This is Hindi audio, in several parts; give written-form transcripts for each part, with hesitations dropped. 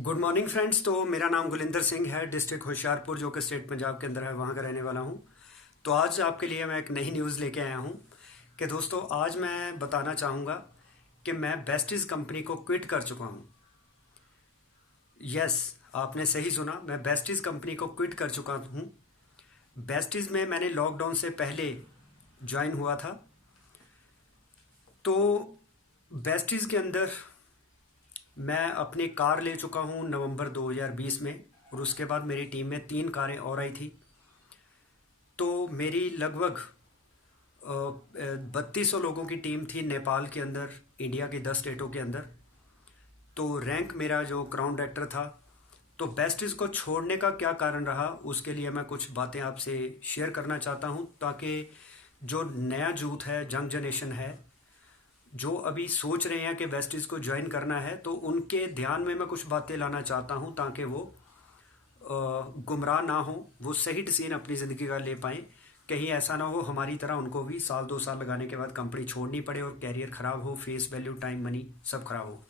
Good morning friends. तो मेरा नाम गुलिंदर सिंह है, डिस्ट्रिक्ट होशियारपुर जो कि स्टेट पंजाब के अंदर है, वहाँ का रहने वाला हूँ। तो आज आपके लिए मैं एक नई न्यूज़ लेके आया हूँ कि दोस्तों आज मैं बताना चाहूँगा कि मैं बेस्टीज़ कंपनी को क्विट कर चुका हूँ। यस, आपने सही सुना, मैं बेस्टीज़ कंपनी को क्विट कर चुका हूँ। बेस्टीज़ में मैंने लॉकडाउन से पहले ज्वाइन हुआ था। तो बेस्टीज़ के अंदर मैं अपनी कार ले चुका हूँ नवंबर 2020 में, और उसके बाद मेरी टीम में 3 कारें और आई थी। तो मेरी लगभग 3200 लोगों की टीम थी नेपाल के अंदर, इंडिया के 10 स्टेटों के अंदर। तो रैंक मेरा जो क्राउन डायरेक्टर था। तो बेस्टीज को छोड़ने का क्या कारण रहा, उसके लिए मैं कुछ बातें आपसे शेयर करना चाहता हूँ, ताकि जो नया यूथ है, यंग जनरेशन है, जो अभी सोच रहे हैं कि वेस्टीज को ज्वाइन करना है, तो उनके ध्यान में मैं कुछ बातें लाना चाहता हूं ताकि वो गुमराह ना हो, वो सही डिसीजन अपनी ज़िंदगी का ले पाएँ। कहीं ऐसा ना हो हमारी तरह उनको भी साल 2 साल लगाने के बाद कंपनी छोड़नी पड़े और कैरियर ख़राब हो, फेस वैल्यू, टाइम, मनी सब खराब हो।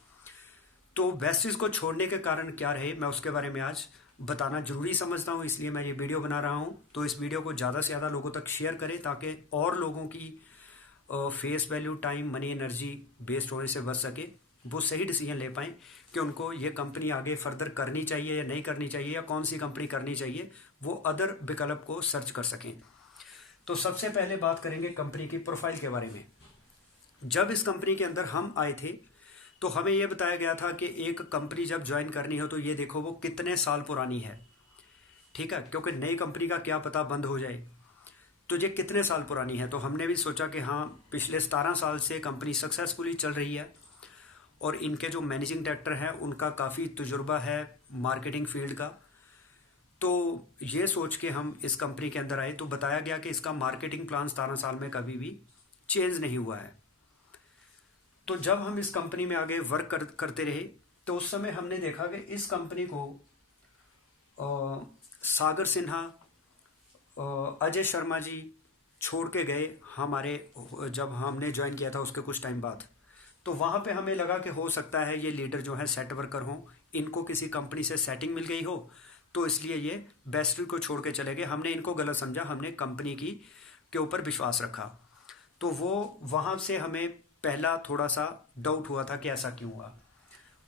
तो वेस्टीज को छोड़ने के कारण क्या रहे, मैं उसके बारे में आज बताना ज़रूरी समझता हूँ, इसलिए मैं ये वीडियो बना रहा हूँ। तो इस वीडियो को ज़्यादा से ज़्यादा लोगों तक शेयर करें ताकि और लोगों की face value, time, money, energy waste होने से बच सके, वो सही डिसीजन ले पाएँ कि उनको ये कंपनी आगे फर्दर करनी चाहिए या नहीं करनी चाहिए, या कौन सी कंपनी करनी चाहिए, वो अदर विकल्प को सर्च कर सकें। तो सबसे पहले बात करेंगे कंपनी की प्रोफाइल के बारे में। जब इस कंपनी के अंदर हम आए थे तो हमें यह बताया गया था कि एक कंपनी जब ज्वाइन करनी हो तो ये देखो वो कितने साल पुरानी है। ठीक है, क्योंकि नई कंपनी का क्या पता बंद हो जाए, तो ये कितने साल पुरानी है। तो हमने भी सोचा कि हाँ, पिछले 17 साल से कंपनी सक्सेसफुली चल रही है, और इनके जो मैनेजिंग डायरेक्टर हैं उनका काफ़ी तजुर्बा है मार्केटिंग फील्ड का। तो ये सोच के हम इस कंपनी के अंदर आए, तो बताया गया कि इसका मार्केटिंग प्लान 17 साल में कभी भी चेंज नहीं हुआ है। तो जब हम इस कंपनी में आगे वर्क करते रहे, तो उस समय हमने देखा कि इस कंपनी को सागर सिन्हा, अजय शर्मा जी छोड़ के गए हमारे, जब हमने ज्वाइन किया था उसके कुछ टाइम बाद। तो वहाँ पे हमें लगा कि हो सकता है ये लीडर जो है सेट वर्कर हों, इनको किसी कंपनी से सेटिंग मिल गई हो, तो इसलिए ये बेस्टी को छोड़ के चले गए। हमने इनको गलत समझा, हमने कंपनी की के ऊपर विश्वास रखा। तो वो वहाँ से हमें पहला थोड़ा सा डाउट हुआ था कि ऐसा क्यों हुआ।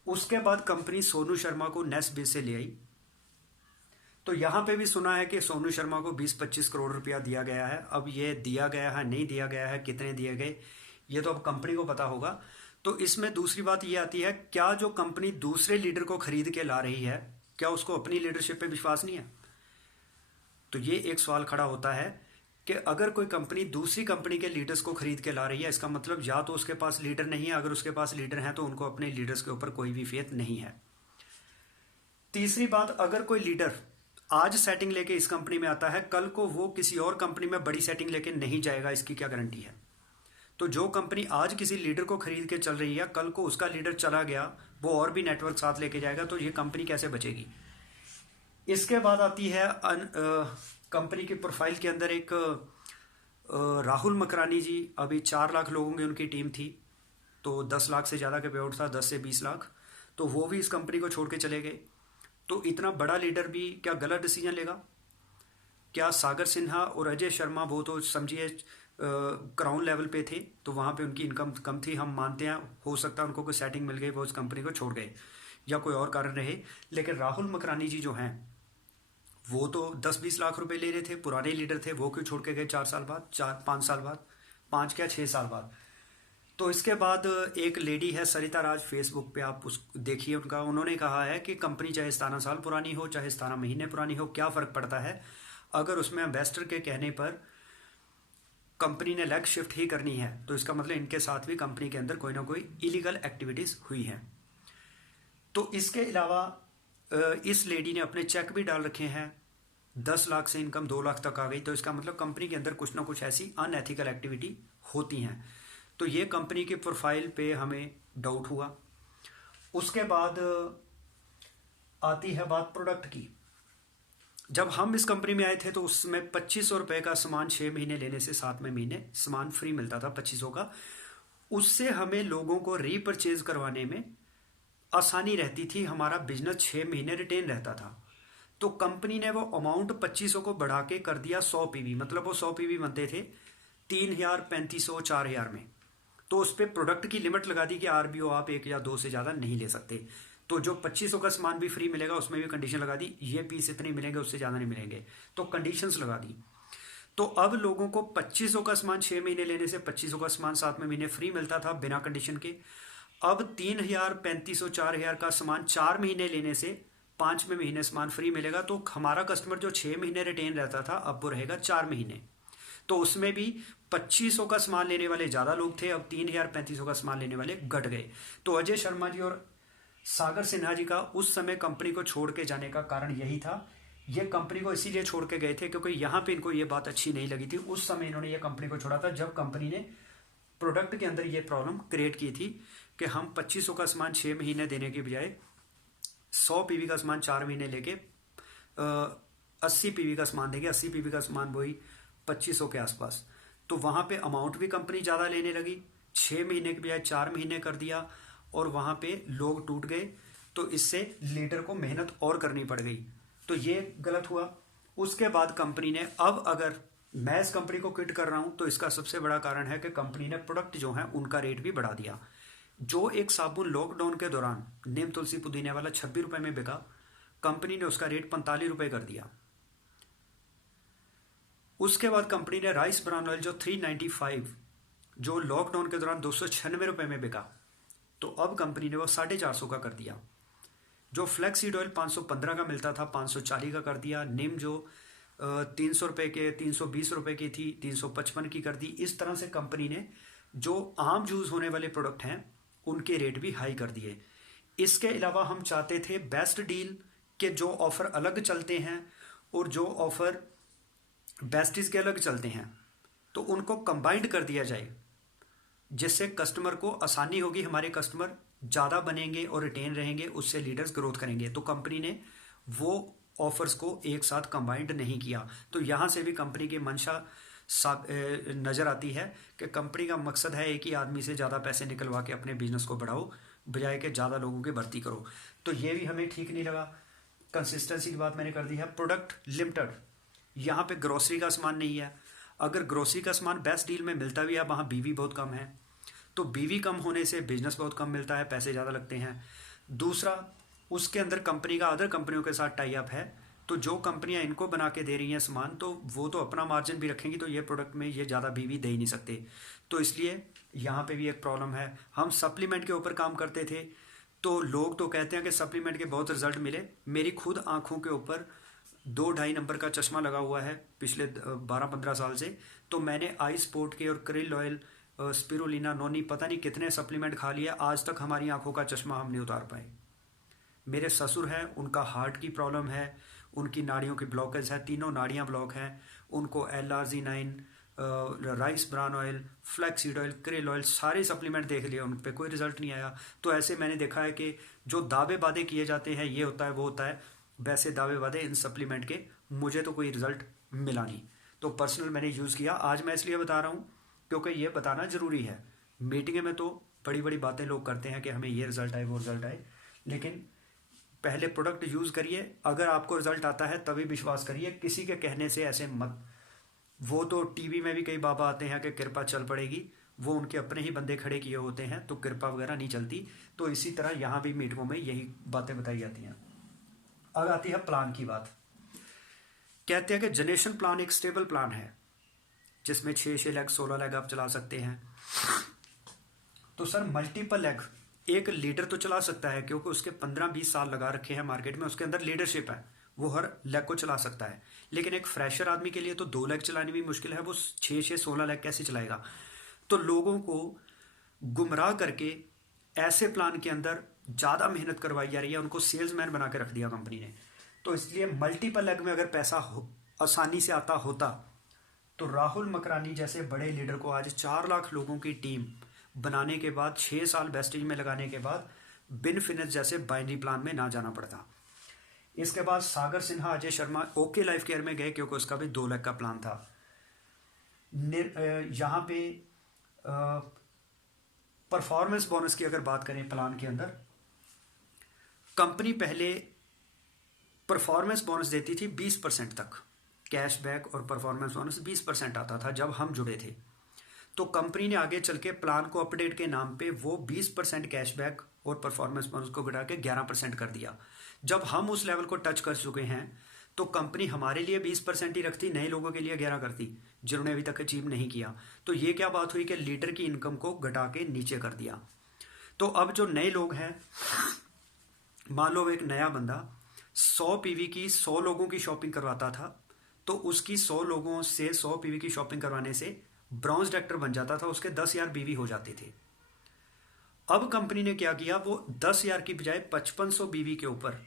उसके बाद कंपनी सोनू शर्मा को नेक्स्ट बेस से ले आई। तो यहाँ पे भी सुना है कि सोनू शर्मा को 20-25 करोड़ रुपया दिया गया है। अब ये दिया गया है, नहीं दिया गया है, कितने दिए गए, ये तो अब कंपनी को पता होगा। तो इसमें दूसरी बात ये आती है, क्या जो कंपनी दूसरे लीडर को खरीद के ला रही है, क्या उसको अपनी लीडरशिप पे विश्वास नहीं है। तो ये एक सवाल खड़ा होता है कि अगर कोई कंपनी दूसरी कंपनी के लीडर्स को खरीद के ला रही है, इसका मतलब या तो उसके पास लीडर नहीं है, अगर उसके पास लीडर है तो उनको अपने लीडर्स के ऊपर कोई भी फेथ नहीं है। तीसरी बात, अगर कोई लीडर आज सेटिंग लेके इस कंपनी में आता है, कल को वो किसी और कंपनी में बड़ी सेटिंग लेके नहीं जाएगा, इसकी क्या गारंटी है। तो जो कंपनी आज किसी लीडर को खरीद के चल रही है, कल को उसका लीडर चला गया, वो और भी नेटवर्क साथ लेके जाएगा, तो ये कंपनी कैसे बचेगी। इसके बाद आती है कंपनी की प्रोफाइल के अंदर एक राहुल मकरानी जी। अभी 4 लाख लोगों की उनकी टीम थी, तो 10 लाख से ज़्यादा का पे आउट था, 10 से 20 लाख। तो वो भी इस कंपनी को छोड़ के चले गए। तो इतना बड़ा लीडर भी क्या गलत डिसीजन लेगा। क्या सागर सिन्हा और अजय शर्मा, वो तो समझिए क्राउन लेवल पे थे, तो वहाँ पे उनकी इनकम कम थी, हम मानते हैं, हो सकता है उनको कोई सेटिंग मिल गई, वो उस कंपनी को छोड़ गए, या कोई और कारण रहे। लेकिन राहुल मकरानी जी जो हैं, वो तो 10-20 लाख रुपए ले रहे थे, पुराने लीडर थे, वो क्यों छोड़ के गए 4 साल बाद, 4-5 साल बाद, 5 क्या 6 साल बाद। तो इसके बाद एक लेडी है सरिता राज, फेसबुक पे आप उस देखिए उनका, उन्होंने कहा है कि कंपनी चाहे 17 साल पुरानी हो, चाहे 17 महीने पुरानी हो, क्या फ़र्क पड़ता है, अगर उसमें इन्वेस्टर के कहने पर कंपनी ने लेग शिफ्ट ही करनी है, तो इसका मतलब इनके साथ भी कंपनी के अंदर कोई ना कोई इलीगल एक्टिविटीज़ हुई हैं। तो इसके अलावा इस लेडी ने अपने चेक भी डाल रखे हैं, 10 लाख से इनकम 2 लाख तक आ गई, तो इसका मतलब कंपनी के अंदर कुछ ना कुछ ऐसी अनएथिकल एक्टिविटी होती हैं। तो ये कंपनी की प्रोफाइल पे हमें डाउट हुआ। उसके बाद आती है बात प्रोडक्ट की। जब हम इस कंपनी में आए थे तो उसमें 2500 रुपये का सामान 6 महीने लेने से 7वें महीने सामान फ्री मिलता था 2500 का। उससे हमें लोगों को रीपरचेज करवाने में आसानी रहती थी, हमारा बिजनेस 6 महीने रिटेन रहता था। तो कंपनी ने वो अमाउंट 2500 को बढ़ा के कर दिया 100 पीवी, मतलब वो 100 पीवी बनते थे 3000, 3500, 4000 में। तो उस पर प्रोडक्ट की लिमिट लगा दी कि आरबीओ आप एक या दो से ज़्यादा नहीं ले सकते। तो जो 2500 का सामान भी फ्री मिलेगा उसमें भी कंडीशन लगा दी, ये पीस इतने मिलेंगे, उससे ज़्यादा नहीं मिलेंगे। तो कंडीशंस लगा दी। तो अब लोगों को 2500 का सामान 6 महीने लेने से 2500 का सामान 7वें महीने फ्री मिलता था बिना कंडीशन के। अब 3000, 3500, 4000 का सामान 4 महीने लेने से 5वें महीने सामान फ्री मिलेगा। तो हमारा कस्टमर जो 6 महीने रिटेन रहता था अब वो रहेगा 4 महीने। तो उसमें भी 2500 का सामान लेने वाले ज़्यादा लोग थे, अब 3000, 3500 का सामान लेने वाले घट गए। तो अजय शर्मा जी और सागर सिन्हा जी का उस समय कंपनी को छोड़ के जाने का कारण यही था। ये कंपनी को इसीलिए छोड़ के गए थे क्योंकि यहाँ पे इनको ये बात अच्छी नहीं लगी थी। उस समय इन्होंने ये कंपनी को छोड़ा था जब कंपनी ने प्रोडक्ट के अंदर ये प्रॉब्लम क्रिएट की थी कि हम 2500 का सामान 6 महीने देने के बजाय 100 पीवी का सामान 4 महीने लेके 80 पीवी का सामान देंगे। 80 पीवी का सामान वही 2500 के आसपास। तो वहाँ पे अमाउंट भी कंपनी ज़्यादा लेने लगी, 6 महीने के बजाय 4 महीने कर दिया, और वहाँ पे लोग टूट गए। तो इससे लीडर को मेहनत और करनी पड़ गई। तो ये गलत हुआ। उसके बाद कंपनी ने, अब अगर मैं इस कंपनी को क्विट कर रहा हूँ तो इसका सबसे बड़ा कारण है कि कंपनी ने प्रोडक्ट जो है उनका रेट भी बढ़ा दिया। जो एक साबुन लॉकडाउन के दौरान नीम तुलसी पुदीने वाला 26 रुपए में बिका, कंपनी ने उसका रेट 45 रुपए कर दिया। उसके बाद कंपनी ने राइस ब्रान ऑयल जो 395, जो लॉकडाउन के दौरान 296 रुपए में बिका, तो अब कंपनी ने वो 450 का कर दिया। जो फ्लैक्स सीड ऑयल 515 का मिलता था 540 का कर दिया। निम जो 300 रुपए के 320 रुपए की थी 355 की कर दी। इस तरह से कंपनी ने जो आम यूज होने वाले प्रोडक्ट हैं उनके रेट भी हाई कर दिए। इसके अलावा हम चाहते थे बेस्ट डील के जो ऑफर अलग चलते हैं और जो ऑफर बेस्टीज के अलग चलते हैं, तो उनको कंबाइंड कर दिया जाए, जिससे कस्टमर को आसानी होगी, हमारे कस्टमर ज़्यादा बनेंगे और रिटेन रहेंगे, उससे लीडर्स ग्रोथ करेंगे। तो कंपनी ने वो ऑफर्स को एक साथ कंबाइंड नहीं किया। तो यहाँ से भी कंपनी की मंशा नज़र आती है कि कंपनी का मकसद है एक ही आदमी से ज़्यादा पैसे निकलवा के अपने बिजनेस को बढ़ाओ, बजाय के ज़्यादा लोगों की भर्ती करो। तो ये भी हमें ठीक नहीं लगा। कंसिस्टेंसी की बात मैंने कर दी है। प्रोडक्ट लिमिटेड, यहाँ पे ग्रोसरी का सामान नहीं है। अगर ग्रोसरी का सामान बेस्ट डील में मिलता भी है, वहाँ बीवी बहुत कम है। तो बीवी कम होने से बिजनेस बहुत कम मिलता है, पैसे ज़्यादा लगते हैं। दूसरा, उसके अंदर कंपनी का अदर कंपनियों के साथ टाई अप है। तो जो कंपनियां इनको बना के दे रही हैं सामान, तो वो तो अपना मार्जिन भी रखेंगी, तो ये प्रोडक्ट में ये ज़्यादा बीवी दे ही नहीं सकते। तो इसलिए यहाँ पे भी एक प्रॉब्लम है। हम सप्लीमेंट के ऊपर काम करते थे, तो लोग तो कहते हैं कि सप्लीमेंट के बहुत रिजल्ट मिले। मेरी खुद आंखों के ऊपर 2-2.5 नंबर का चश्मा लगा हुआ है पिछले 12-15 साल से। तो मैंने आई स्पोर्ट के और क्रिल ऑयल, स्पिरुलिना, नोनी, पता नहीं कितने सप्लीमेंट खा लिया, आज तक हमारी आंखों का चश्मा हम नहीं उतार पाए। मेरे ससुर हैं, उनका हार्ट की प्रॉब्लम है, उनकी नाड़ियों की ब्लॉकेज है, तीनों नाड़ियां ब्लॉक हैं। उनको LRG9, rice bran oil, flax seed oil, krill oil, सारे सप्लीमेंट देख लिए, उन पर कोई रिजल्ट नहीं आया। तो ऐसे मैंने देखा है कि जो दावे वादे किए जाते हैं ये होता है वो होता है, वैसे दावे वादे इन सप्लीमेंट के मुझे तो कोई रिजल्ट मिला नहीं। तो पर्सनल मैंने यूज़ किया। आज मैं इसलिए बता रहा हूँ क्योंकि ये बताना ज़रूरी है। मीटिंग में तो बड़ी बड़ी बातें लोग करते हैं कि हमें ये रिजल्ट आए वो रिजल्ट आए, लेकिन पहले प्रोडक्ट यूज़ करिए। अगर आपको रिजल्ट आता है तभी विश्वास करिए, किसी के कहने से ऐसे मत। वो तो टीवी में भी कई बाबा आते हैं कि कृपा चल पड़ेगी, वो उनके अपने ही बंदे खड़े किए होते हैं, तो कृपा वगैरह नहीं चलती। तो इसी तरह यहाँ भी मीटिंगों में यही बातें बताई जाती हैं। अब आती है प्लान की बात। कहते हैं कि जनरेशन प्लान एक स्टेबल प्लान है जिसमें 6-6 लाख 16 लाख आप चला सकते हैं। तो सर मल्टीपल लेग एक लीडर तो चला सकता है क्योंकि उसके 15-20 साल लगा रखे हैं मार्केट में, उसके अंदर लीडरशिप है, वो हर लेग को चला सकता है। लेकिन एक फ्रेशर आदमी के लिए तो 2 लेग चलानी भी मुश्किल है, वो 6-16 लेग कैसे चलाएगा। तो लोगों को गुमराह करके ऐसे प्लान के अंदर ज़्यादा मेहनत करवाई जा रही है, उनको सेल्समैन बना के रख दिया कंपनी ने। तो इसलिए मल्टीपल लेग में अगर पैसा आसानी से आता होता तो राहुल मकरानी जैसे बड़े लीडर को आज 4 लाख लोगों की टीम बनाने के बाद 6 साल वेस्टेज में लगाने के बाद बिन फिनिश जैसे बाइनरी प्लान में ना जाना पड़ता। इसके बाद Sagar Sinha, Ajay Sharma okay life care में गए क्योंकि उसका भी 2 लाख का प्लान था। यहाँ पे परफॉर्मेंस बोनस की अगर बात करें प्लान के अंदर, कंपनी पहले परफॉर्मेंस बोनस देती थी 20% तक, कैशबैक और परफॉर्मेंस बोनस 20% आता था जब हम जुड़े थे। तो कंपनी ने आगे चल के प्लान को अपडेट के नाम पे वो 20% कैशबैक और परफॉर्मेंस बोनस को घटा के 11% कर दिया। जब हम उस लेवल को टच कर चुके हैं तो कंपनी हमारे लिए 20% ही रखती, नए लोगों के लिए 11 करती जिन्होंने अभी तक अचीव नहीं किया। तो ये क्या बात हुई कि लीडर की इनकम को घटा के नीचे कर दिया। तो अब जो नए लोग हैं, मान लो एक नया बंदा 100 पीवी की 100 लोगों की शॉपिंग करवाता था, तो उसकी 100 लोगों से 100 पीवी की शॉपिंग करवाने से ब्रॉन्ज डायरेक्टर बन जाता था, उसके 10,000 बीवी हो जाते थे। अब कंपनी ने क्या किया, वो 10,000 की बजाय 5500 बीवी के ऊपर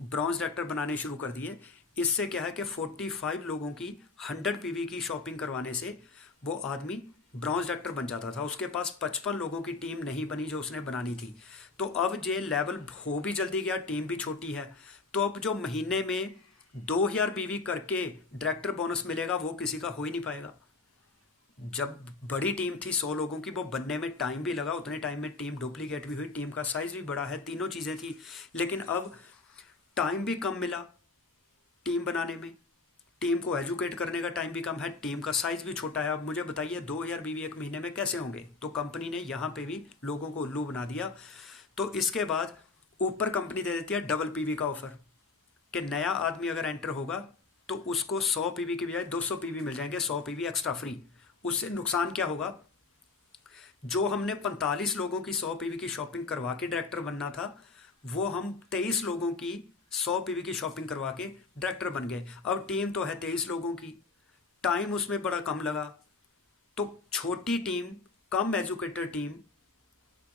ब्रॉन्ज डायरेक्टर बनाने शुरू कर दिए। इससे क्या है कि 45 लोगों की 100 पीवी की शॉपिंग करवाने से वो आदमी ब्रॉन्ज डायरेक्टर बन जाता था। उसके पास 55 लोगों की टीम नहीं बनी जो उसने बनानी थी। तो अब ये लेवल हो भी जल्दी गया, टीम भी छोटी है। तो अब जो महीने में 2000 पीवी करके डायरेक्टर बोनस मिलेगा वो किसी का हो ही नहीं पाएगा। जब बड़ी टीम थी 100 लोगों की, वो बनने में टाइम भी लगा, उतने टाइम में टीम डुप्लीकेट भी हुई, टीम का साइज भी बड़ा है, तीनों चीज़ें थी। लेकिन अब टाइम भी कम मिला टीम बनाने में, टीम को एजुकेट करने का टाइम भी कम है, टीम का साइज भी छोटा है। अब मुझे बताइए 2000 बीवी एक महीने में कैसे होंगे। तो कंपनी ने यहाँ पे भी लोगों को उल्लू बना दिया। तो इसके बाद ऊपर कंपनी दे देती है डबल पीवी का ऑफर कि नया आदमी अगर एंटर होगा तो उसको 100 पीवी की बजाय 200 पीवी मिल जाएंगे, 100 पीवी एक्स्ट्रा फ्री। उससे नुकसान क्या होगा, जो हमने 45 लोगों की 100 पीवी की शॉपिंग करवा के डायरेक्टर बनना था, वो हम 23 लोगों की 100 पीवी की शॉपिंग करवा के डायरेक्टर बन गए। अब टीम तो है 23 लोगों की, टाइम उसमें बड़ा कम लगा। तो छोटी टीम, कम एजुकेटेड टीम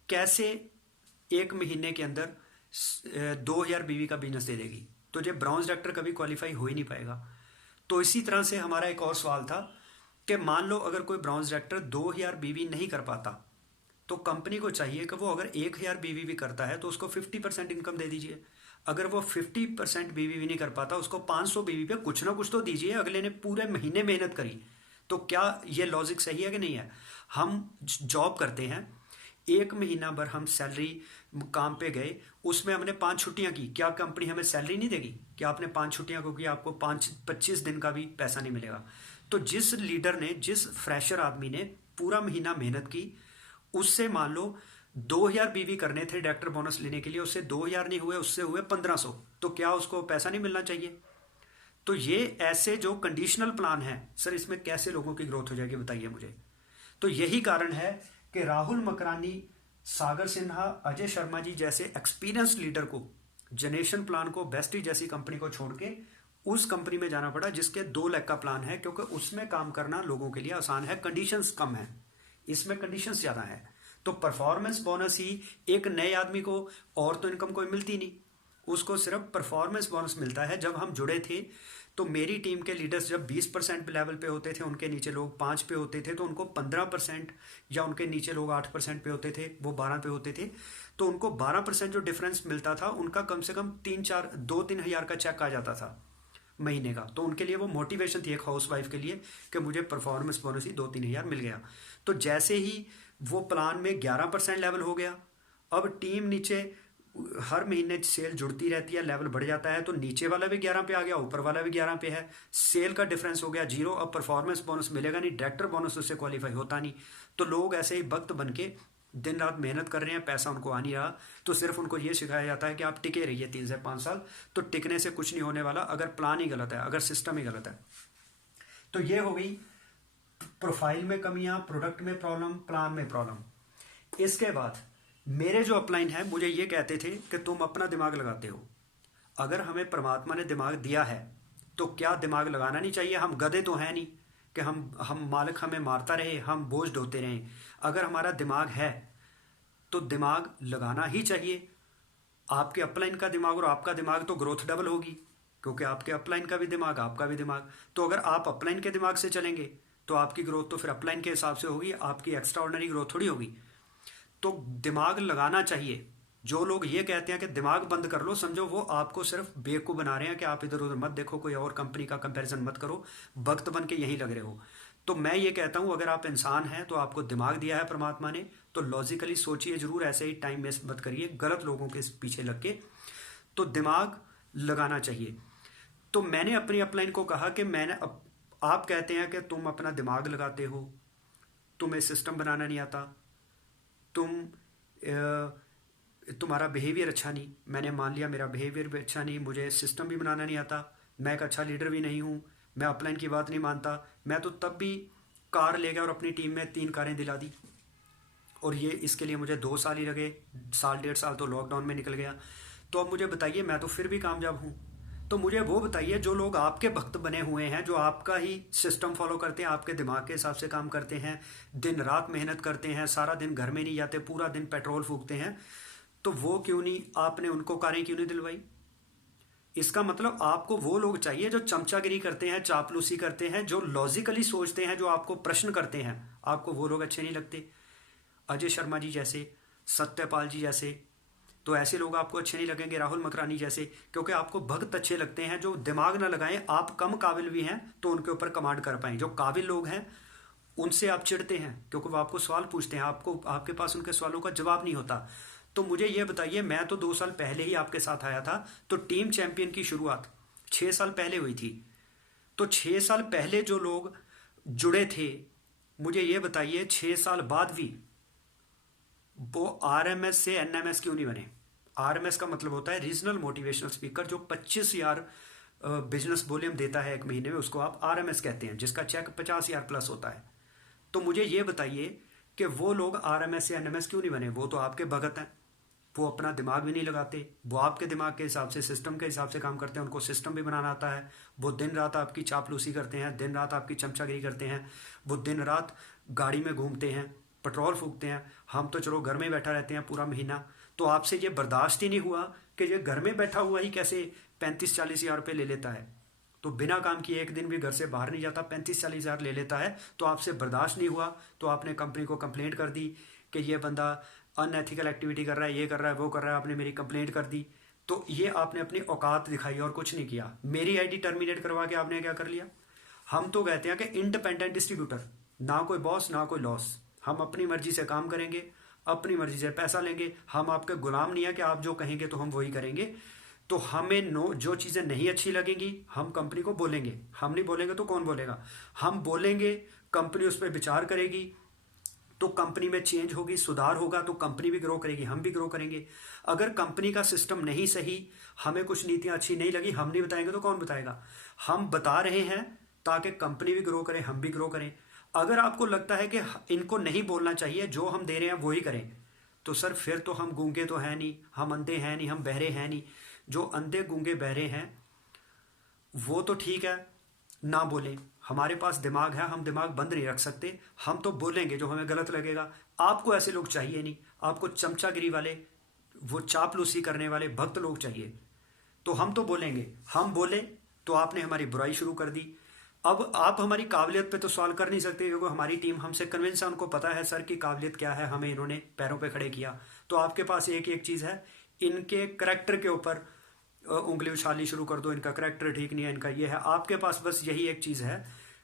कैसे एक महीने के अंदर 2000 बीवी का बिजनेस दे देगी। तो जो ब्रॉन्ज डायरेक्टर कभी क्वालिफाई हो ही नहीं पाएगा। तो इसी तरह से हमारा एक और सवाल था कि मान लो अगर कोई ब्रॉन्ज डायरेक्टर 2000 बीवी नहीं कर पाता, तो कंपनी को चाहिए कि वो अगर 1000 बीवी भी करता है तो उसको 50% इनकम दे दीजिए। अगर वो 50% बीवी भी नहीं कर पाता, उसको 500 बीवी पे कुछ ना कुछ तो दीजिए। अगले ने पूरे महीने मेहनत करी। तो क्या ये लॉजिक सही है कि नहीं है। हम जॉब करते हैं, एक महीना भर हम सैलरी काम पे गए, उसमें हमने 5 छुट्टियां की, क्या कंपनी हमें सैलरी नहीं देगी। क्या आपने 5 छुट्टियां को की, आपको 25 दिन का भी पैसा नहीं मिलेगा। तो जिस लीडर ने, जिस फ्रेशर आदमी ने पूरा महीना मेहनत की, उससे मान लो 2000 बीवी करने थे डायरेक्टर बोनस लेने के लिए, उससे 2000 नहीं हुए, उससे हुए 1500, तो क्या उसको पैसा नहीं मिलना चाहिए। तो ये ऐसे जो कंडीशनल प्लान है सर, इसमें कैसे लोगों की ग्रोथ हो जाएगी बताइए मुझे। तो यही कारण है कि राहुल मकरानी, सागर सिन्हा, अजय शर्मा जी जैसे एक्सपीरियंस लीडर को जनरेशन प्लान को, बेस्टी जैसी कंपनी को छोड़ के उस कंपनी में जाना पड़ा जिसके 2 लाख का प्लान है, क्योंकि उसमें काम करना लोगों के लिए आसान है, कंडीशंस कम है, इसमें कंडीशंस ज़्यादा है। तो परफॉर्मेंस बोनस ही एक नए आदमी को, और तो इनकम कोई मिलती नहीं, उसको सिर्फ परफॉर्मेंस बोनस मिलता है। जब हम जुड़े थे तो मेरी टीम के लीडर्स जब 20% लेवल पे होते थे, उनके नीचे लोग 5 पे होते थे, तो उनको 15%, या उनके नीचे लोग 8% पे होते थे, वो 12 पे होते थे, तो उनको 12% जो डिफरेंस मिलता था, उनका कम से कम 2-3 हज़ार का चेक आ जाता था महीने का। तो उनके लिए वो मोटिवेशन थी एक हाउस वाइफ के लिए कि मुझे परफॉर्मेंस बोनस ही 2-3 हज़ार मिल गया। तो जैसे ही वो प्लान में 11% लेवल हो गया, अब टीम नीचे हर महीने सेल जुड़ती रहती है, लेवल बढ़ जाता है, तो नीचे वाला भी 11 पे आ गया, ऊपर वाला भी 11 पे है, सेल का डिफरेंस हो गया 0। अब परफॉर्मेंस बोनस मिलेगा नहीं, डायरेक्टर बोनस उससे क्वालिफाई होता नहीं। तो लोग ऐसे ही वक्त बन के दिन रात मेहनत कर रहे हैं, पैसा उनको आ नहीं रहा, तो सिर्फ उनको ये सिखाया जाता है कि आप टिके रहिए 3 से 5 साल। तो टिकने से कुछ नहीं होने वाला अगर प्लान ही गलत है, अगर सिस्टम ही गलत है। तो ये हो गई प्रोफाइल में कमियां, प्रोडक्ट में प्रॉब्लम, प्लान में प्रॉब्लम। इसके बाद मेरे जो अपलाइन है मुझे ये कहते थे कि तुम अपना दिमाग लगाते हो। अगर हमें परमात्मा ने दिमाग दिया है तो क्या दिमाग लगाना नहीं चाहिए। हम गधे तो हैं नहीं कि हम मालिक हमें मारता रहे, हम बोझ ढोते रहें। अगर हमारा दिमाग है तो दिमाग लगाना ही चाहिए। आपके अपलाइन का दिमाग और आपका दिमाग तो ग्रोथ डबल होगी, क्योंकि आपके अपलाइन का भी दिमाग, आपका भी दिमाग। तो अगर आप अपलाइन के दिमाग से चलेंगे तो आपकी ग्रोथ तो फिर अपलाइन के हिसाब से होगी, आपकी एक्स्ट्रा ऑर्डिनरी ग्रोथ थोड़ी होगी। तो दिमाग लगाना चाहिए। जो लोग ये कहते हैं कि दिमाग बंद कर लो, समझो वो आपको सिर्फ बेवकूफ़ बना रहे हैं कि आप इधर उधर मत देखो, कोई और कंपनी का कंपैरिजन मत करो, वक्त बन के यहीं लग रहे हो। तो मैं ये कहता हूँ, अगर आप इंसान हैं तो आपको दिमाग दिया है परमात्मा ने, तो लॉजिकली सोचिए जरूर, ऐसे ही टाइम वेस्ट मत करिए गलत लोगों के पीछे लग के। तो दिमाग लगाना चाहिए। तो मैंने अपनी अपलाइन को कहा कि आप कहते हैं कि तुम अपना दिमाग लगाते हो, तुम्हें सिस्टम बनाना नहीं आता, तुम्हारा बिहेवियर अच्छा नहीं। मैंने मान लिया मेरा बिहेवियर भी अच्छा नहीं, मुझे सिस्टम भी बनाना नहीं आता, मैं एक अच्छा लीडर भी नहीं हूँ, मैं अपलाइन की बात नहीं मानता। मैं तो तब भी कार ले गया और अपनी टीम में 3 कारें दिला दी, और ये इसके लिए मुझे 2 साल ही लगे, साल 1.5 साल तो लॉकडाउन में निकल गया। तो अब मुझे बताइए, मैं तो फिर भी कामयाब हूँ। तो मुझे वो बताइए, जो लोग आपके भक्त बने हुए हैं, जो आपका ही सिस्टम फॉलो करते हैं, आपके दिमाग के हिसाब से काम करते हैं, दिन रात मेहनत करते हैं, सारा दिन घर में नहीं जाते, पूरा दिन पेट्रोल फूकते हैं, तो वो क्यों नहीं, आपने उनको कारें क्यों नहीं दिलवाई? इसका मतलब आपको वो लोग चाहिए जो चमचागिरी करते हैं, चापलूसी करते हैं, जो लॉजिकली सोचते हैं, जो आपको प्रश्न करते हैं। आपको वो लोग अच्छे नहीं लगते, अजय शर्मा जी जैसे, सत्यपाल जी जैसे, तो ऐसे लोग आपको अच्छे नहीं लगेंगे, राहुल मकरानी जैसे, क्योंकि आपको भक्त अच्छे लगते हैं जो दिमाग ना लगाएं। आप कम काबिल भी हैं तो उनके ऊपर कमांड कर पाएं। जो काबिल लोग हैं उनसे आप चिढ़ते हैं क्योंकि वो आपको सवाल पूछते हैं, आपको आपके पास उनके सवालों का जवाब नहीं होता। तो मुझे ये बताइए, मैं तो 2 साल पहले ही आपके साथ आया था, तो टीम चैंपियन की शुरुआत 6 साल पहले हुई थी। तो 6 साल पहले जो लोग जुड़े थे, मुझे ये बताइए 6 साल बाद भी वो आरएमएस से एनएमएस क्यों नहीं बने? आरएमएस का मतलब होता है रीजनल मोटिवेशनल स्पीकर, जो 25,000 बिजनेस वॉल्यूम देता है एक महीने में, उसको आप आरएमएस कहते हैं, जिसका चेक 50,000 प्लस होता है। तो मुझे ये बताइए कि वो लोग आरएमएस से एनएमएस क्यों नहीं बने? वो तो आपके भगत हैं, वो अपना दिमाग भी नहीं लगाते, वो आपके दिमाग के हिसाब से, सिस्टम के हिसाब से काम करते हैं, उनको सिस्टम भी बनाना आता है। वो दिन रात आपकी चापलूसी करते हैं, दिन रात आपकी चमचागिरी करते हैं, वो दिन रात गाड़ी में घूमते हैं, पेट्रोल फूकते हैं। हम तो चलो घर में बैठा रहते हैं पूरा महीना, तो आपसे ये बर्दाश्त ही नहीं हुआ कि ये घर में बैठा हुआ ही कैसे 35-40 हज़ार रुपये ले लेता है। तो बिना काम किए एक दिन भी घर से बाहर नहीं जाता, 35-40 हज़ार ले लेता है। तो आपसे बर्दाश्त नहीं हुआ, तो आपने कंपनी को कंप्लेंट कर दी कि ये बंदा अनएथिकल एक्टिविटी कर रहा है, ये कर रहा है, वो कर रहा है। आपने मेरी कंप्लेंट कर दी। तो ये आपने अपनी औकात दिखाई और कुछ नहीं किया। मेरी आईडी टर्मिनेट करवा के आपने क्या कर लिया? हम तो कहते हैं कि इंडिपेंडेंट डिस्ट्रीब्यूटर, ना कोई बॉस ना कोई लॉस। हम अपनी मर्जी से काम करेंगे, अपनी मर्जी से पैसा लेंगे। हम आपके गुलाम नहीं है कि आप जो कहेंगे तो हम वही करेंगे। तो हमें जो चीज़ें नहीं अच्छी लगेंगी हम कंपनी को बोलेंगे। हम नहीं बोलेंगे तो कौन बोलेगा? हम बोलेंगे, कंपनी उस पर विचार करेगी, तो कंपनी में चेंज होगी, सुधार होगा, तो कंपनी भी ग्रो करेगी, हम भी ग्रो करेंगे। अगर कंपनी का सिस्टम नहीं सही, हमें कुछ नीतियां अच्छी नहीं लगी, हम नहीं बताएंगे तो कौन बताएगा? हम बता रहे हैं ताकि कंपनी भी ग्रो करे, हम भी ग्रो करें। अगर आपको लगता है कि इनको नहीं बोलना चाहिए, जो हम दे रहे हैं वो ही करें, तो सर फिर तो हम गूंगे तो हैं नहीं, हम अंधे हैं नहीं, हम बहरे हैं नहीं। जो अंधे गूंगे बहरे हैं वो तो ठीक है, ना बोलें। हमारे पास दिमाग है, हम दिमाग बंद नहीं रख सकते। हम तो बोलेंगे जो हमें गलत लगेगा। आपको ऐसे लोग चाहिए नहीं, आपको चमचागिरी वाले, वो चापलूसी करने वाले भक्त लोग चाहिए। तो हम तो बोलेंगे, हम बोले तो आपने हमारी बुराई शुरू कर दी। अब आप हमारी काबिलियत पे तो सवाल कर नहीं सकते, क्योंकि हमारी टीम हमसे कन्विंस है, उनको पता है सर की काबिलियत क्या है, हमें इन्होंने पैरों पे खड़े किया। तो आपके पास एक एक चीज़ है, इनके करेक्टर के ऊपर उंगली उछालनी शुरू कर दो, इनका करेक्टर ठीक नहीं है, इनका ये है। आपके पास बस यही एक चीज़ है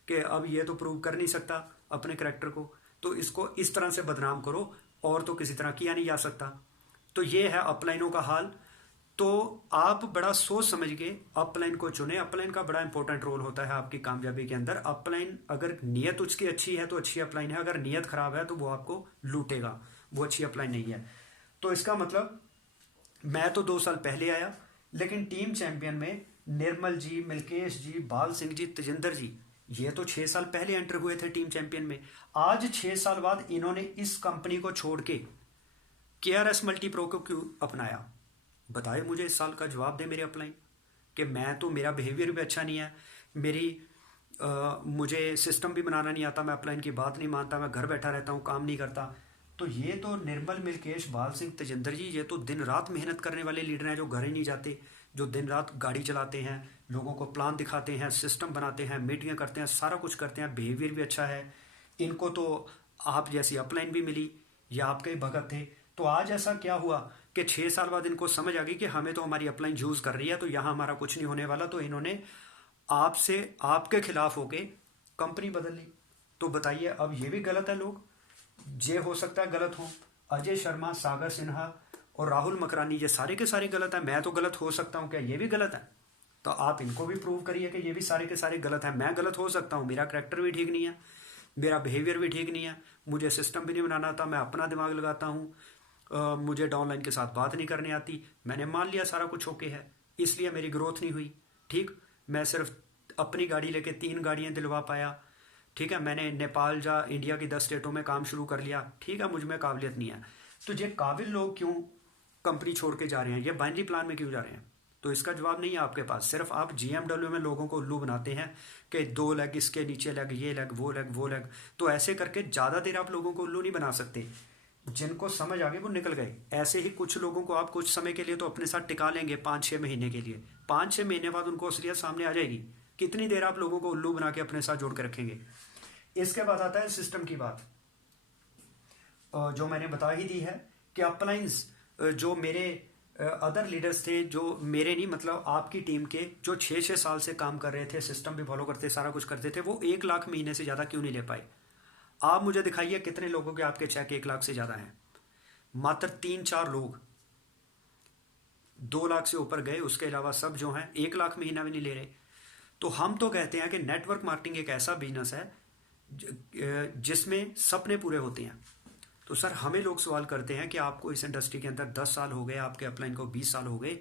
कि अब ये तो प्रूव कर नहीं सकता अपने करेक्टर को, तो इसको इस तरह से बदनाम करो, और तो किसी तरह किया नहीं जा सकता। तो ये है अपलाइनों का हाल। तो आप बड़ा सोच समझ के अपलाइन को चुने। अपलाइन का बड़ा इंपॉर्टेंट रोल होता है आपकी कामयाबी के अंदर। अपलाइन, अगर नीयत उसकी अच्छी है तो अच्छी अपलाइन है, अगर नीयत खराब है तो वो आपको लूटेगा, वो अच्छी अपलाइन नहीं है। तो इसका मतलब, मैं तो 2 साल पहले आया, लेकिन टीम चैंपियन में निर्मल जी, मिल्केश जी, बाल सिंह जी, तेजिंदर जी, ये तो 6 साल पहले एंटर हुए थे टीम चैंपियन में। आज 6 साल बाद इन्होंने इस कंपनी को छोड़ के KRS मल्टी प्रो को क्यों अपनाया? बताए मुझे, इस साल का जवाब दे मेरे अपलाइन, कि मैं तो, मेरा बिहेवियर भी अच्छा नहीं है, मुझे सिस्टम भी बनाना नहीं आता, मैं अपलाइन की बात नहीं मानता, मैं घर बैठा रहता हूँ, काम नहीं करता। तो ये तो निर्मल, मिल्केश, बाल सिंह, तेजिंदर जी, ये तो दिन रात मेहनत करने वाले लीडर हैं, जो घर ही नहीं जाते, जो दिन रात गाड़ी चलाते हैं, लोगों को प्लान दिखाते हैं, सिस्टम बनाते हैं, मीटिंगें करते हैं, सारा कुछ करते हैं, बिहेवियर भी अच्छा है। इनको तो आप जैसी अपलाइन भी मिली, या आपके ही भगत थे। तो आज ऐसा क्या हुआ कि 6 साल बाद इनको समझ आ गई कि हमें तो हमारी अपलाइन यूज़ कर रही है, तो यहाँ हमारा कुछ नहीं होने वाला। तो इन्होंने आपसे, आपके खिलाफ होके कंपनी बदल ली। तो बताइए, अब ये भी गलत है लोग, ये हो सकता है गलत हो। अजय शर्मा, सागर सिन्हा और राहुल मकरानी, ये सारे के सारे गलत हैं। मैं तो गलत हो सकता हूँ, क्या ये भी गलत है? तो आप इनको भी प्रूव करिए कि ये भी सारे के सारे गलत हैं। मैं गलत हो सकता हूँ, मेरा करैक्टर भी ठीक नहीं है, मेरा बिहेवियर भी ठीक नहीं है, मुझे सिस्टम भी नहीं बनाना आता, मैं अपना दिमाग लगाता हूँ, मुझे डाउनलाइन के साथ बात नहीं करनी आती। मैंने मान लिया सारा कुछ ओके है, इसलिए मेरी ग्रोथ नहीं हुई। ठीक, मैं सिर्फ अपनी गाड़ी लेके 3 गाड़ियाँ दिलवा पाया। ठीक है, मैंने नेपाल या इंडिया की 10 स्टेटों में काम शुरू कर लिया। ठीक है, मुझ में काबिलियत नहीं है। तो ये काबिल लोग क्यों कंपनी छोड़ के जा रहे हैं, ये बाइनरी प्लान में क्यों जा रहे हैं? तो इसका जवाब नहीं है आपके पास। सिर्फ आप जीएमडब्ल्यू में लोगों को उल्लू बनाते हैं कि 2 लेग, इसके नीचे लेग, ये लेग, वो लेग, वो लेग। तो ऐसे करके ज़्यादा देर आप लोगों को उल्लू नहीं बना सकते। जिनको समझ आ गई वो निकल गए। ऐसे ही कुछ लोगों को आप कुछ समय के लिए तो अपने साथ टिका लेंगे, 5-6 महीने के लिए। 5-6 महीने बाद उनको असलियत सामने आ जाएगी। कितनी देर आप लोगों को उल्लू बना के अपने साथ जोड़ के रखेंगे? इसके बाद आता है सिस्टम की बात, जो मैंने बता ही दी है कि अपलाइंस, जो मेरे अदर लीडर्स थे, जो मेरे नहीं मतलब आपकी टीम के, जो 6-6 साल से काम कर रहे थे, सिस्टम भी फॉलो करते, सारा कुछ करते थे, वो 1 लाख महीने से ज़्यादा क्यों नहीं ले पाए? आप मुझे दिखाइए कितने लोगों के आपके चेक 1 लाख से ज़्यादा हैं। मात्र 3-4 लोग 2 लाख से ऊपर गए, उसके अलावा सब जो हैं 1 लाख महीना भी नहीं ले रहे। तो हम तो कहते हैं कि नेटवर्क मार्केटिंग एक ऐसा बिजनेस है जिसमें सपने पूरे होते हैं। तो सर, हमें लोग सवाल करते हैं कि आपको इस इंडस्ट्री के अंदर 10 साल हो गए, आपके अपलाइन को 20 साल हो गए,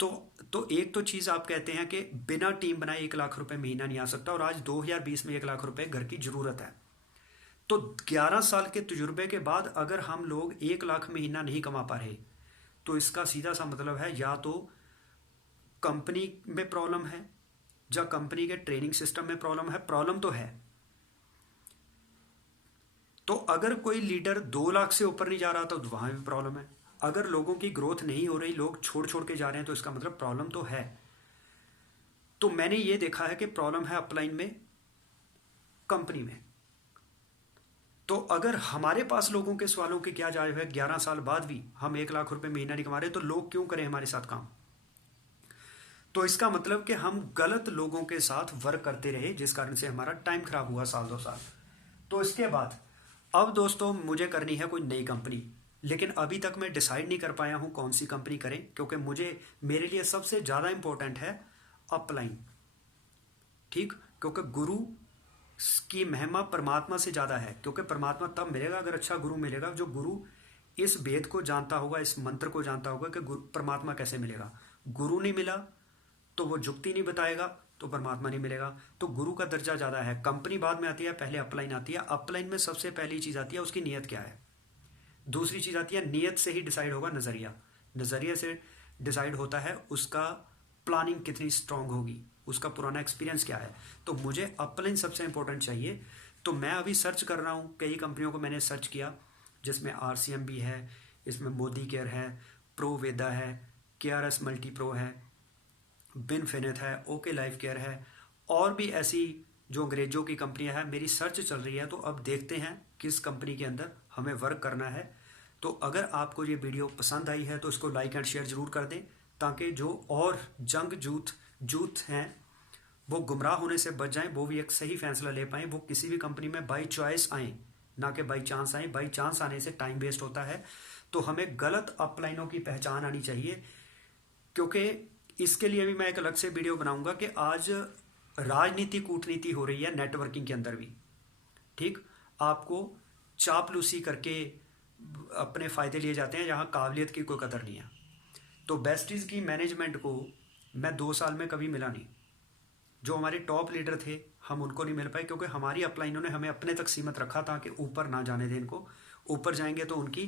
तो एक तो चीज़ आप कहते हैं कि बिना टीम बनाए 1 लाख रुपए महीना नहीं आ सकता, और आज 2020 में 1 लाख रुपए घर की ज़रूरत है। तो 11 साल के तजुर्बे के बाद अगर हम लोग 1 लाख महीना नहीं कमा पा रहे, तो इसका सीधा सा मतलब है या तो कंपनी में प्रॉब्लम है, या कंपनी के ट्रेनिंग सिस्टम में प्रॉब्लम है। प्रॉब्लम तो है। तो अगर कोई लीडर 2 लाख से ऊपर नहीं जा रहा तो वहां भी प्रॉब्लम है। अगर लोगों की ग्रोथ नहीं हो रही, लोग छोड़ छोड़ के जा रहे हैं, तो इसका मतलब प्रॉब्लम तो है। तो मैंने ये देखा है कि प्रॉब्लम है अपलाइन में, कंपनी में। तो अगर हमारे पास लोगों के सवालों के क्या जवाब है, 11 साल बाद भी हम 1 लाख रुपए महीना नहीं कमा रहे, तो लोग क्यों करें हमारे साथ काम? तो इसका मतलब कि हम गलत लोगों के साथ वर्क करते रहे, जिस कारण से हमारा टाइम खराब हुआ 1-2 साल। तो इसके बाद अब दोस्तों मुझे करनी है कोई नई कंपनी, लेकिन अभी तक मैं डिसाइड नहीं कर पाया हूँ कौन सी कंपनी करें, क्योंकि मेरे लिए सबसे ज़्यादा इंपॉर्टेंट है अपलाइन। ठीक, क्योंकि गुरु की महिमा परमात्मा से ज़्यादा है, क्योंकि परमात्मा तब मिलेगा अगर अच्छा गुरु मिलेगा, जो गुरु इस वेद को जानता होगा, इस मंत्र को जानता होगा कि परमात्मा कैसे मिलेगा। गुरु नहीं मिला तो वो जुक्ति नहीं बताएगा, तो परमात्मा नहीं मिलेगा। तो गुरु का दर्जा ज़्यादा है। कंपनी बाद में आती है, पहले अपलाइन आती है। अपलाइन में सबसे पहली चीज़ आती है उसकी नीयत क्या है। दूसरी चीज़ आती है, नीयत से ही डिसाइड होगा नज़रिया, नज़रिया से डिसाइड होता है उसका प्लानिंग कितनी स्ट्रांग होगी, उसका पुराना एक्सपीरियंस क्या है। तो मुझे अपलाइन सबसे इंपॉर्टेंट चाहिए। तो मैं अभी सर्च कर रहा हूँ, कई कंपनियों को मैंने सर्च किया, जिसमें RCM भी है, इसमें मोदी केयर है, प्रो वेदा है, KRS मल्टी प्रो है, बिनफिनिथ है, ओके लाइफ केयर है, और भी ऐसी जो अंग्रेजों की कंपनियां हैं। मेरी सर्च चल रही है, तो अब देखते हैं किस कंपनी के अंदर हमें वर्क करना है। तो अगर आपको ये वीडियो पसंद आई है तो इसको लाइक एंड शेयर ज़रूर कर दें, ताकि जो और जंग जूथ हैं वो गुमराह होने से बच जाएं, वो भी एक सही फैसला ले पाएँ, वो किसी भी कंपनी में बाई चॉइस आएँ, ना कि बाई चांस आएँ। बाई चांस आने से टाइम वेस्ट होता है। तो हमें गलत अपलाइनों की पहचान आनी चाहिए, क्योंकि इसके लिए भी मैं एक अलग से वीडियो बनाऊंगा कि आज राजनीति कूटनीति हो रही है नेटवर्किंग के अंदर भी। ठीक, आपको चापलूसी करके अपने फ़ायदे लिए जाते हैं, जहाँ काबिलियत की कोई कदर नहीं है। तो बेस्टीज़ की मैनेजमेंट को मैं 2 साल में कभी मिला नहीं। जो हमारे टॉप लीडर थे हम उनको नहीं मिल पाए, क्योंकि हमारी अपलाइनों ने हमें अपने तक सीमित रखा था कि ऊपर ना जाने दें इनको। ऊपर जाएंगे तो उनकी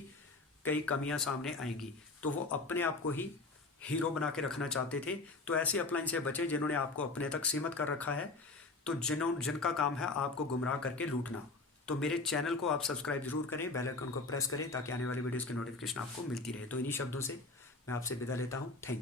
कई कमियां सामने आएंगी, तो वो अपने आप को ही हीरो बना के रखना चाहते थे। तो ऐसी अपलाइन से बचें जिन्होंने आपको अपने तक सीमित कर रखा है, तो जिनका काम है आपको गुमराह करके लूटना। तो मेरे चैनल को आप सब्सक्राइब जरूर करें, बेल आइकन को प्रेस करें, ताकि आने वाली वीडियोज़ की नोटिफिकेशन आपको मिलती रहे। तो इन्हीं शब्दों से मैं आपसे विदा लेता हूँ। Thank you.